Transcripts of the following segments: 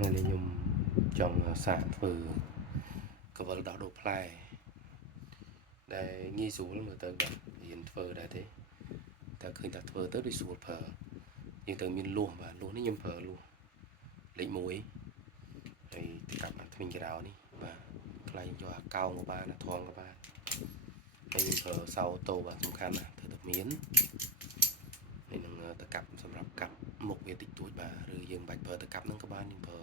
ថ្ងៃនេះខ្ញុំចង់សាកធ្វើកវលដោះដូរផ្លែដែលងាយស្រួលមើលទៅបាទរៀនធ្វើដែរទេតែឃើញថាធ្វើទៅដូចស្រួលប្រើយើងត្រូវមានលួសបាទលួសនេះខ្ញុំប្រើលួសលេខ1ហើយកាប់អាធ្មេញក្រៅនេះបាទខ្លាញ់យកអាកោងក៏បានអាធំក៏បានហើយខ្ញុំប្រើសោតូបាទសំខាន់ណាស់ត្រូវតែមានហើយនឹងតកាប់សម្រាប់កាត់មុខវាតិចតួចបាទឬយើងមិនបាច់ប្រើតកាប់ហ្នឹងក៏បានយើងប្រើ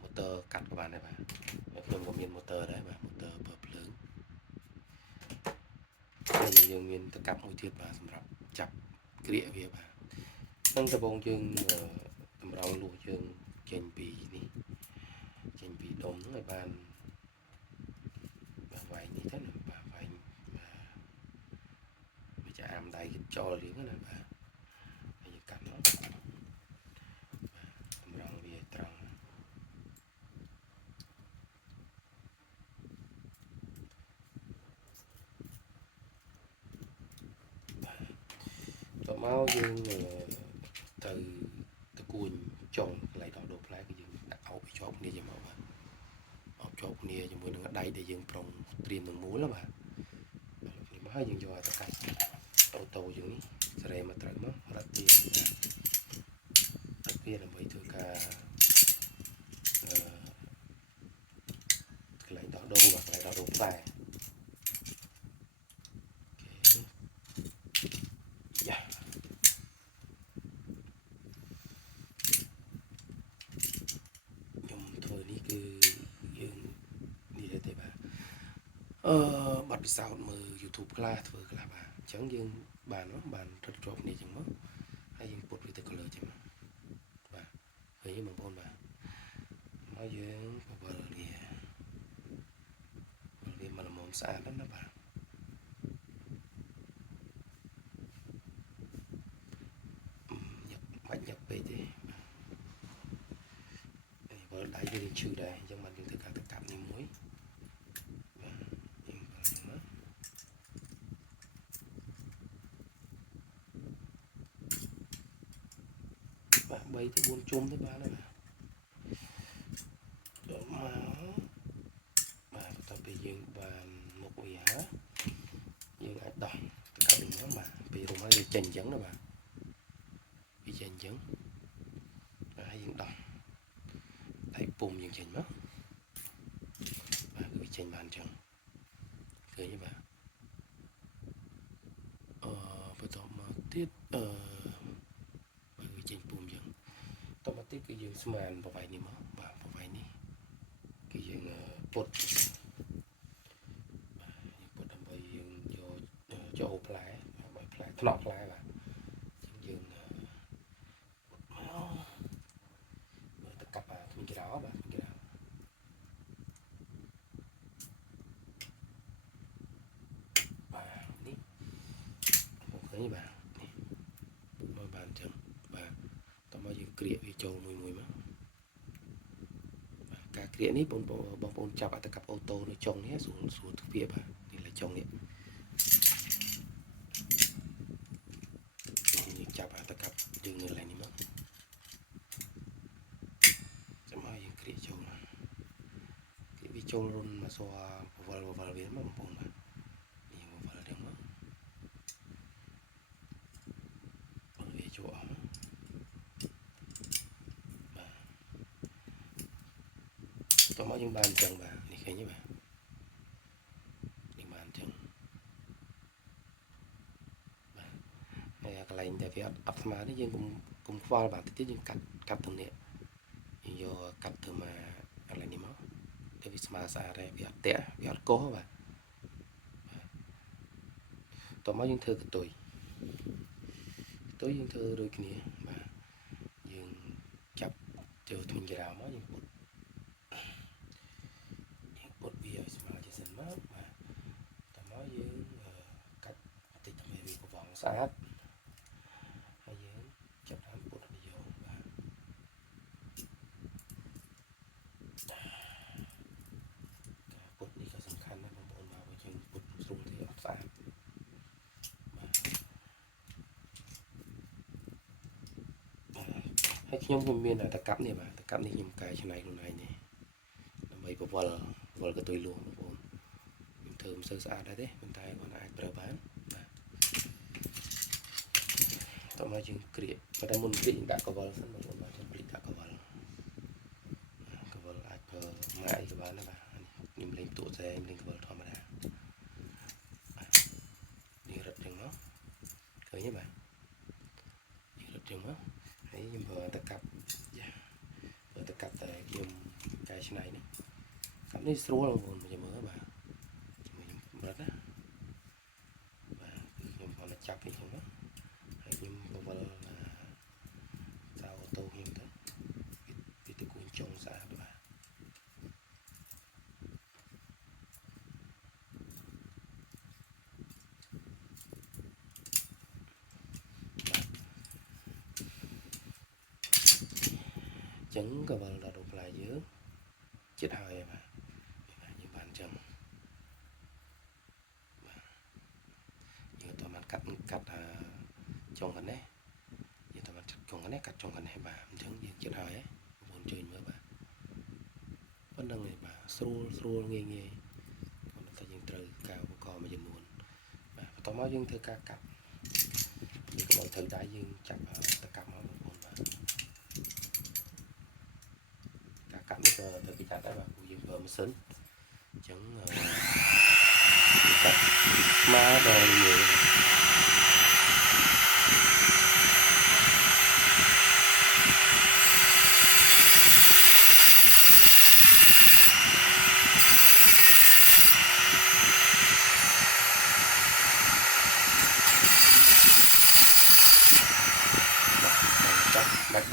ម៉ូទ័រកាត់ក៏បានដែរបាទខ្ញុំក៏មានម៉ូទ័រដែរបាទម៉ូទ័រប្រើភ្លើងហើយយើងមានតកាប់មួយទៀតបាទសម្រាប់ចាប់ក្រៀកវាបាទហ្នឹងដំបូងយើងតម្រង់លួសយើងចេញពីនេះចេញពីដុំហ្នឹងឲ្យបានបាទវាយនេះទៅណាបាទវាយបាទវាចាអាមដៃគេចោលរៀងណាបាទហើយយើងកាត់មកតម្រង់វាត្រង់តមកយើងទៅគួនចុងកន្លែងដោះដូរផ្លែគឺយើងដាក់អោបឲ្យជាប់គ្នាជាមួយបាទអោបជាប់គ្នាជាមួយនឹងដៃដែលយើងប្រុងត្រៀមនឹងមូលបាទនេះមកហើយយើងយកទៅកាត់អូតូយើងនេះស្រែមកត្រូវមករត់ទៀតដើម្បីធ្វើការកន្លែងដោះដូរបាទកន្លែងដោះដូរផ្លែយ៉ាខ្ញុំធ្វើនេះគឺយើងនិយាយទេបាទបាត់ពិសោធន៍មើល YouTube ខ្លះធ្វើខ្លះបាទអញ្ចឹងយើងបានរត់ជាប់គ្នាអញ្ចឹងមកហើយយើងពុតវាទៅ color ចឹងមកបាទឃើញទេបងប្អូនបាទមកយើងបបលវាមកល្មមស្អាតណាស់បាទបាច់ញឹកពេកទេបើដៃវាឈឺដែរអញ្ចឹងបានយើងធ្វើការទៅកាប់នេះមួយបាទយើងបើចឹងមកបាទ3ទៅ4ជុំទៅបានហើយបាទយកមកបាទបន្ទាប់ពីយើងបានមុខវាយើងអាចដោះទៅកាប់នេះមកបាទពីរុំហើយវាចេញអញ្ចឹងណាបាទវាចេញអញ្ចឹងហើយយើងដោះដៃពុំយើងចេញមកបាទវាចេញបានអញ្ចឹងឃើញទេបាទបន្តមកទៀតវាចេញពុំអញ្ចឹងតមកទៀតគឺយើងស្មានប្រវែងនេះមកបាទប្រវែងនេះគឺយើងពុតដើម្បីយើងយកចូលផ្លែបើផ្លែថ្នក់ផ្លែបាទយើងមើលទៅកាប់អាថ្មីក្រៅបាទថ្មីក្រៅបាទនេះមកឃើញបាទនេះមកបានអញ្ចឹងបាទតមកយើងក្រៀកវាចូលមួយមកការក្រៀកនេះបងប្អូនចាប់អាទៅកាប់អូតូនៅចុងនេះស្រួលទៅវាបាទនេះលើចុងនេះយើងចាប់អាទៅកាប់យើងនៅកន្លែងនេះមកចាំឲ្យយើងក្រៀកចូលគឺវាចូលរុនមកសវល់វាមកបងប្អូនបាទយើងវល់រឿងមកវាចូលអស់បាទតមកយើងបានអញ្ចឹងបាទនេះឃើញទេបាទនេះបានអញ្ចឹងបាទហើយកន្លែងដែលវាអត់ស្មើនេះយើងកុំខ្វល់បាទតិចទៀតយើងកាត់ទៅនេះយើងយកកាត់ទៅមកកន្លែងនេះមកទៅវាស្មើស្អាតហើយវាអត់តាក់វាអត់កោសបាទតមកយើងធ្វើកតុយយើងធ្វើដូចគ្នាបាទយើងចាប់ចូលធុញក្រៅមកយើងពុតវាឲ្យស្មើជាសិនមកបាទតមកយើងកាត់បន្តិចទៅវាប្រវងស្អាតហើយយើងចាប់តាមពុតវាយកបាទការពុតនេះក៏សំខាន់ដែរបងប្អូនបាទបើយើងពុតស្រួលទេអត់ស្អាតហើយ ហើយខ្ញុំក៏មានតែកាប់នេះបាទតែកាប់នេះខ្ញុំកែច្នៃខ្លួនឯងនេះដើម្បីបវលកតុយលួងបងប្អូនខ្ញុំធ្វើមិនសូវស្អាតដែរទេប៉ុន្តែគាត់អាចប្រើបានបាទតោះមកយើងក្រៀកប៉ុន្តែមុនក្រៀកយើងដាក់កវលសិនបងប្អូនបាទខ្ញុំភ្លេចដាក់កវលអាចប្រើម៉ាកអីក៏បានដែរបាទខ្ញុំលេងតួខ្សែលេងកវលធម្មតាយើងរត់ចឹងមកឃើញទេបាទយើងរត់ចឹងមកហើយខ្ញុំប្រើតែកាប់ប្រើតែកាប់តែខ្ញុំកែច្នៃនេះកាប់នេះស្រួលបងប្អូនខ្ញុំមើលបាទខ្ញុំរត់ណាបាទខ្ញុំគាត់តែចាប់ពីចឹងមកហើយខ្ញុំកវលសៅអូតូខ្ញុំទៅពីទៅគូនចុងស្អាតបាទចឹងកវលដល់ផ្លែយើងចិត្តហើយបាទយើងបានចឹងបាទយើងតបានកាត់ចុងកណេះយើងតបានកាត់ចុងកណេះកាត់ចុងកណេះបាទអញ្ចឹងយើងចិត្តហើយបងប្អូនជួយមើលបាទប៉ុណ្្នឹងឯងបាទស្រួលងាយប៉ុន្តែយើងត្រូវការឧបករណ៍មួយចំនួនបាទបន្ទាប់មកយើងធ្វើការកាប់យើងកុំឲ្យត្រូវដៃយើងចាប់ទៅកាប់មកបងប្អូនបាទការកាប់នេះក៏ត្រូវគេចាប់ដែរបាទព្រោះយើងប្រើម៉ាស៊ីនអញ្ចឹងកាត់ស្មើដល់មួយ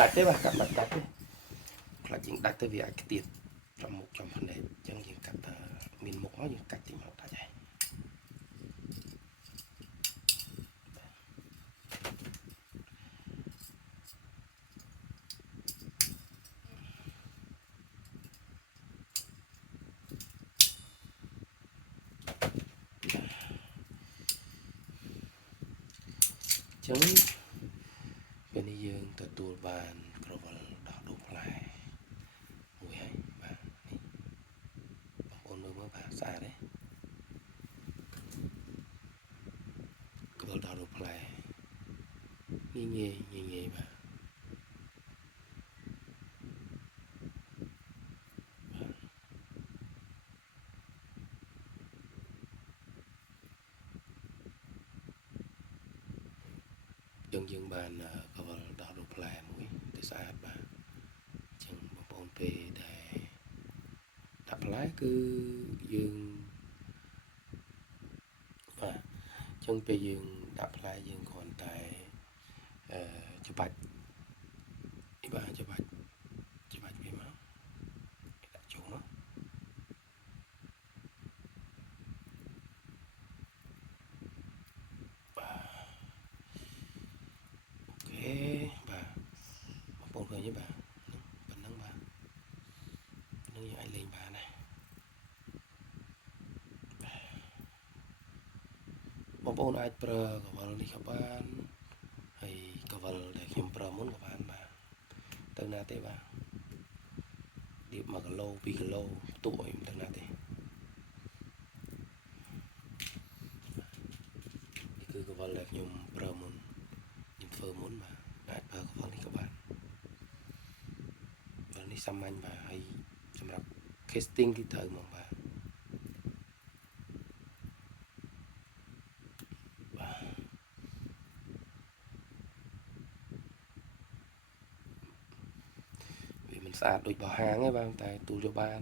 ដាច់ទេបាទកាត់ដាច់ទេខ្លាចយើងដាច់ទៅវាអាចខ្ទាតចំមុខចំភ្នែកអញ្ចឹងយើងកាត់តែមានមុខហើយយើងកាត់ទីមកដាច់ហើយអញ្ចឹងពេលនេះយើងទទួលបានក្រវិលដោះដូងផ្លែមួយហើយបាទនេះបងប្អូនមើលបាទស្អាតទេក្រវិលដោះដូងផ្លែងាយបាទយើងបានក្រវិលដោះដូងផ្លែមួយទៅស្អាតបាទអញ្ចឹងបងប្អូនពេលដែលដាក់ផ្លែគឺយើងបាទអញ្ចឹងពេលយើងដាក់ផ្លែយើងគ្រាន់តែច្បាច់បាទច្បាច់វាមកដាក់ចូលមកបាទអូខេបាទបងប្អូនឃើញទេបាទប៉ុណ្ណឹងបាទនឹងយើងអាចលេងបានណាបងប្អូនអាចប្រើកវលនេះក៏បានហើយកវលដែលខ្ញុំប្រើមុនក៏បានបាទទៅណាទេបាទដៀប1គីឡូ2គីឡូផ្ទុកអីមិនទៅណាទេនេះគឺកវលដែលខ្ញុំប្រើមុនខ្ញុំធ្វើមុនបាទអាចប្រើកវលនេះក៏បានកវលនេះសាមញ្ញបាទហើយសម្រាប់ casting ទីត្រូវហ្មងបាទស្អាតដូចបោះហាងទេបាទតែទូលយកបាន